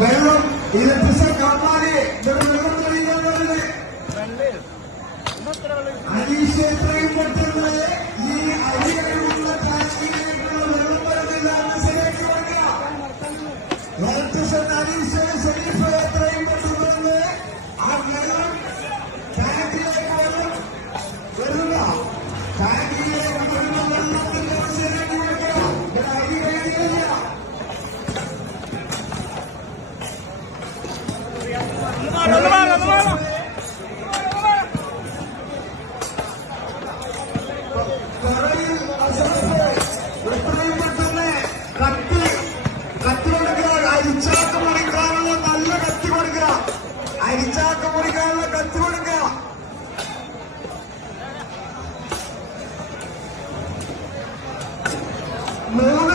വെള്ളം ഇലക്ട്രിസിറ്റി കമ്മാരി വെള്ളം തെളിയിക്കാൻ പറയുന്നത് അനീഷ് എത്രയും പെട്ടെന്ന് ഈ അരികളുള്ള ടാങ്കിലേക്കുള്ള വെള്ളം വരുന്നില്ല എന്ന് ശരിയാക്കി കൊടുക്കുക. ഇലക്ട്രിഷ്യൻ അനീഷ് ഷെരീഫ് എത്രയും പെട്ടെന്ന് ആ വെള്ളം ടാങ്കിലേക്ക് വെള്ളം വരുക. ടാങ്കിലേക്ക് വരുന്ന വെള്ളത്തിന്റെ ശരിയാക്കി കൊടുക്കുക. അരി കഴിയുന്നില്ല. എത്രയും പെട്ടെന്ന് കത്തി കൊടുക്കുക. അരിച്ചാക്ക് മുറിക്കാനുള്ള നല്ല കത്തി കൊടുക്കുക. അരിച്ചാക്ക് മുറിക്കാനുള്ള കത്തി കൊടുക്കുക. മൂന്ന്